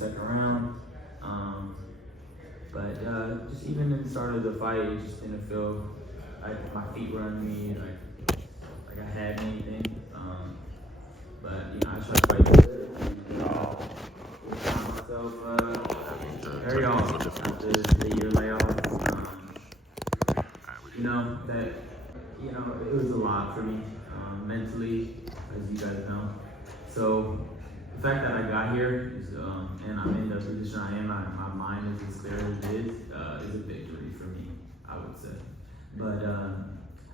second round. But just even in the start of the fight, it just didn't feel like my feet were under me, like I had anything. But I tried to fight good. And found myself very off after the year layoff. That it was a lot for me mentally, as you guys know. So the fact that I got here is, and I'm in the position I am, my mind is as clear as it is a victory for me, I would say. But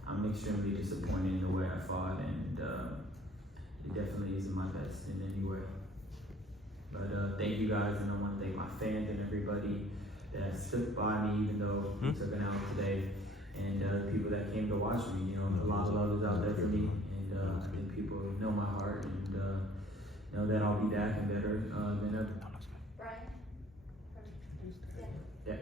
I'm extremely disappointed in the way I fought, and it definitely isn't my best in any way. But thank you guys, and I want to thank my fans and everybody that stood by me, even though we took it out today, and the people that came to watch me. A lot of love is out there for me, and I think people know my heart, and know that I'll be back and better than ever. Brian? Yeah.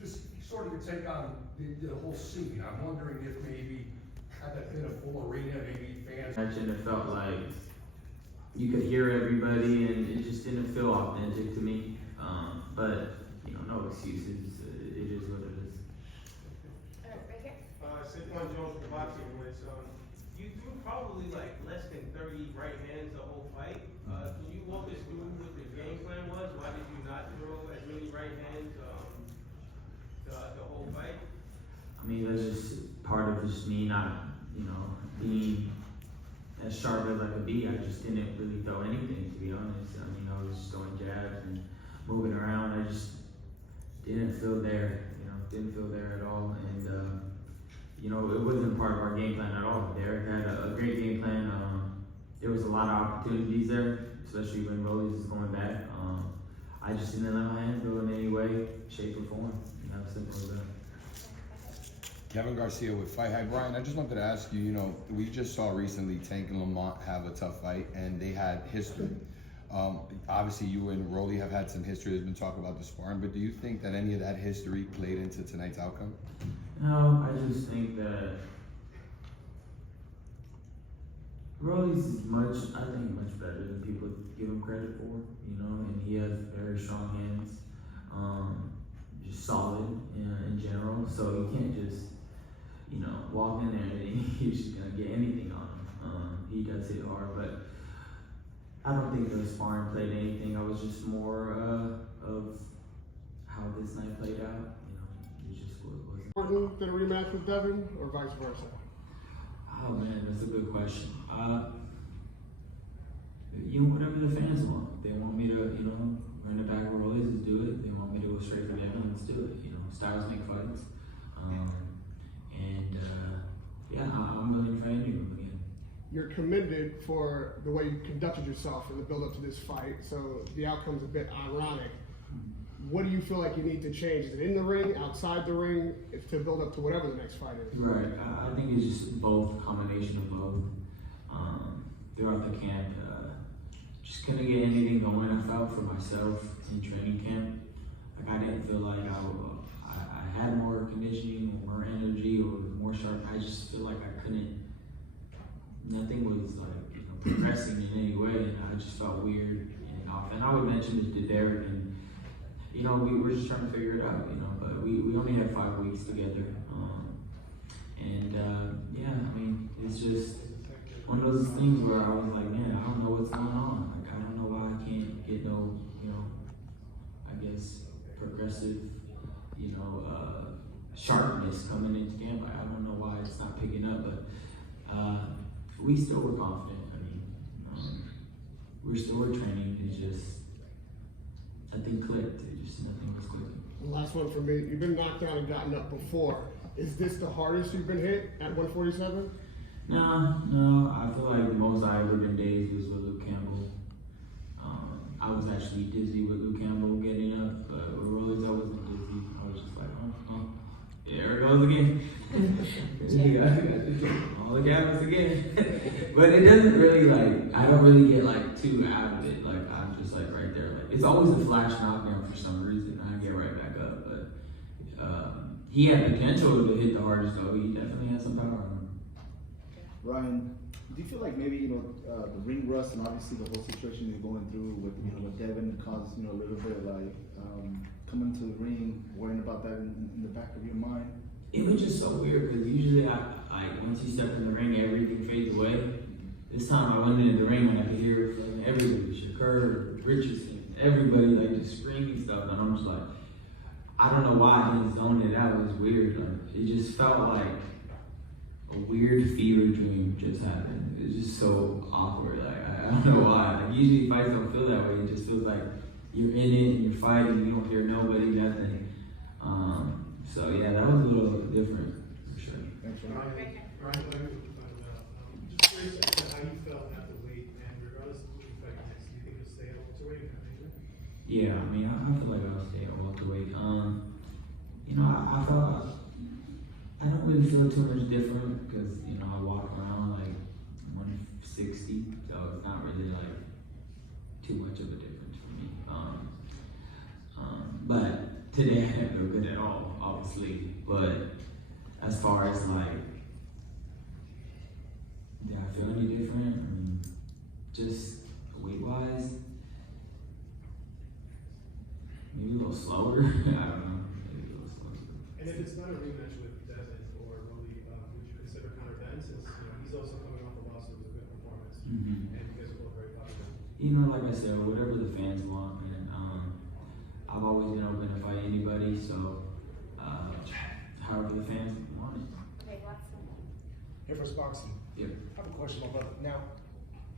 Just sort of to take on the whole scene, I'm wondering if maybe, had that been a full arena, maybe fans. It felt like you could hear everybody, and it just didn't feel authentic to me. But no excuses. It is what it is. Right here. Saquon Jones from Boxing Wins. You threw probably like less than 30 right hands the whole fight. Can you walk us through what the game plan was? Why did you not throw as many right hands the whole fight? I mean, that's just part of just me not, being as sharp as I could be. I just didn't really throw anything, to be honest. I mean, I was just throwing jabs and moving around. I just didn't feel there, didn't feel there at all. And, it wasn't part of our game plan at all. Derek had a great game plan. There was a lot of opportunities there, especially when Rollies is going back. I just didn't let my hands go in any way, shape, or form. How simple as that. Kevin Garcia with Fight High. Brian, I just wanted to ask you, we just saw recently Tank and Lamont have a tough fight, and they had history. Obviously, you and Rolly have had some history. There's been talk about the sparring, but do you think that any of that history played into tonight's outcome? No, I just think that Rolly's is much better than people give him credit for, and he has very strong hands, just solid in general, so you can't just, walk in there and he's just gonna get anything on him. He does hit hard, but I don't think the sparring played anything. I was just more of how this night played out, it just was. Important than a rematch with Devin, or vice versa? Oh man, that's a good question. Whatever the fans want. If they want me to, run it back with Rollies, let's do it. They want me to go straight for Devin, let's do it. Styles make fights. I'm willing for any of them again. You're commended for the way you conducted yourself in the build-up to this fight, so the outcome's a bit ironic. What do you feel like you need to change? Is it in the ring, outside the ring, to build up to whatever the next fight is? Right. I think it's just both, combination of both. Throughout the camp, just couldn't get anything going. I felt for myself in training camp. Like I didn't feel like I had more conditioning or more energy or more sharp. I just feel like I couldn't. Nothing was like progressing in any way, and I just felt weird and off. And I would mention this to Derek, and we were just trying to figure it out, But we only had 5 weeks together, it's just one of those things where I was like, man, I don't know what's going on. Like I don't know why I can't get no, I guess progressive, sharpness coming into camp. I don't know why it's not picking up, but we still were confident. We still were training. It's just nothing clicked. Nothing was clicking. Last one for me. You've been knocked down and gotten up before. Is this the hardest you've been hit at 147? No. I feel like the most I ever been dazed was with Luke Campbell. I was actually dizzy with Luke Campbell getting up, but with Rollies I wasn't dizzy. I was just like, there it goes again. All the cameras again. But it doesn't really I don't really get too out of it. I'm just right there. It's always a flash knockdown for some reason. I get right back up. But he had potential to hit the hardest though. He definitely had some power on him. Ryan, Do you feel like maybe, the ring rust and obviously the whole situation you're going through with, with Devin caused, a little bit like, coming to the ring, worrying about that in the back of your mind? It was just so weird because usually once you step in the ring, everything fades away. This time I went into the ring and I could hear like everybody, Shakur, Richardson, everybody like just screaming stuff, and I'm just like, I don't know why I didn't zone it out. It was weird. Like, it just felt like a weird fever dream just happened. It was just so awkward. Like I don't know why. Like usually fights don't feel that way. It just feels like you're in it and you're fighting. You don't hear nobody, nothing. So yeah, that was a little different for sure. Thanks, Right here. Just curious as to how you felt at the weight, and regardless of who you fight next, do you think you'll stay at welterweight? Yeah, I mean, I feel like I'll stay at welterweight. I felt I don't really feel too much different because I walk around like 160, so it's not really like too much of a difference for me. But today I didn't feel good at all, obviously. But as far as like, did I feel any different? I mean, just weight-wise, maybe a little slower. I don't know. Maybe a little slower. And if it's not a rematch with Devin or Rolly, would you consider Conor Ben, since he's also coming off a loss with a good performance, Mm-hmm. and you guys are both very popular? Like I said, whatever the fans want, man. I've always been open to fight anybody, so however the fans want it. Okay, what's the name? Here for boxing. Yeah. I have a question, my brother. Now,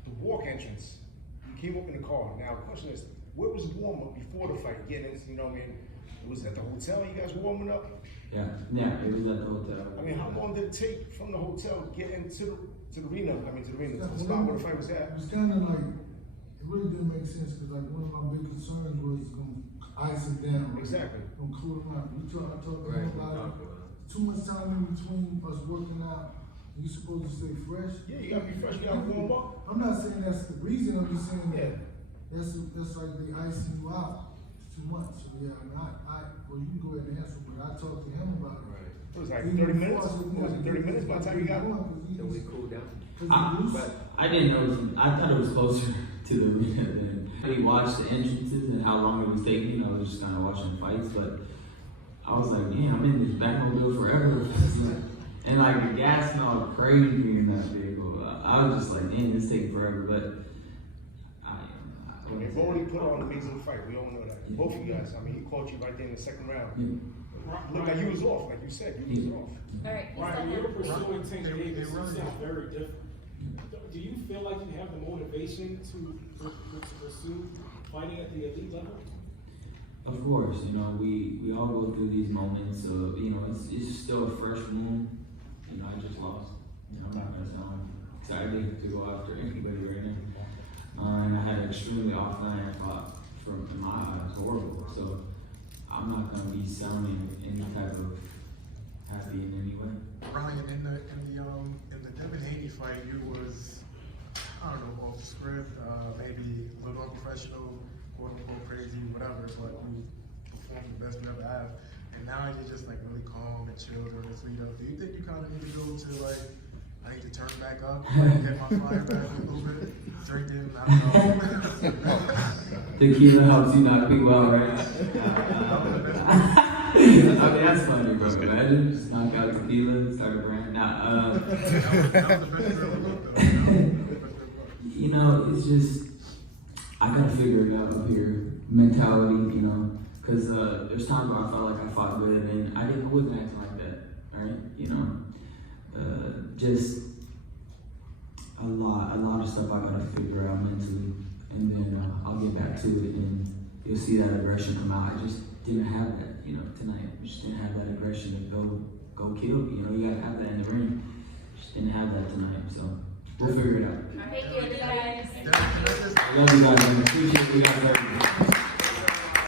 the walk entrance, you came up in the car. Now, the question is, where was the warm up before the fight? Getting, it was at the hotel you guys were warming up? Yeah, it was at the hotel. I mean, how long did it take from the hotel to get into the arena? To the spot where the fight was at? It was kind of like, it really didn't make sense because like one of my big concerns was going to ice it down. Exactly. Going to cool him out. I talked to him about it. Too much time in between us working out. You supposed to stay fresh. Yeah, you gotta be fresh. You gotta warm up. I'm not saying that's the reason. I'm just saying Yeah. that's like they icing you out too much. So yeah, I mean, well, you can go ahead and answer, but I talked to him about it. Right. It was like 30 minutes. Was it 30 minutes by the time you got home? So we cooled down. I didn't know. I thought it was closer to the arena than we watched the entrances and how long it was taking. I was just kind of watching fights, but I was like, man, I'm in this Batmobile forever. And like the gas smelled crazy in that vehicle. I was just like, man, this taking forever. But They've already put on an amazing fight. We all know that. Yeah. Both of you guys. I mean, he caught you right there in the second round. Yeah. Looked like you was off, like you said. You was off. All right, Ryan, you're pursuing Tank Davis. You sound very different. Do you feel like you have the motivation to pursue fighting at the elite level? Of course, we all go through these moments of, it's still a fresh wound. I just lost. I'm not gonna sound excited to go after anybody right now. And I had an extremely off night. I thought, in my eyes, horrible. So I'm not gonna be sounding any type of happy in any way. Ryan, in the Devin Haney fight, you was, I don't know, off the script, maybe a little unprofessional, quote unquote crazy, whatever, but you performed the best you ever have. And now you're just like really calm and chill during this lead up. Do you think you kind of need to go to like, I need to turn back up, get my fire back a little bit, drinking, I don't know. Tequila helps you not be well, right? I mean, that's funny, bro. Imagine just knock out tequila and start brand. That was the best you ever looked, though. It's just, I gotta figure it out here. Mentality, because there's times where I felt like I fought good and I wasn't acting like that, right? Just a lot of stuff I gotta figure out mentally, and then I'll get back to it, and you'll see that aggression come out. I just didn't have that, tonight. I just didn't have that aggression to go kill. You gotta have that in the ring. Just didn't have that tonight, so we'll figure it out. Thank you, guys. I love you guys, man. Appreciate you guys.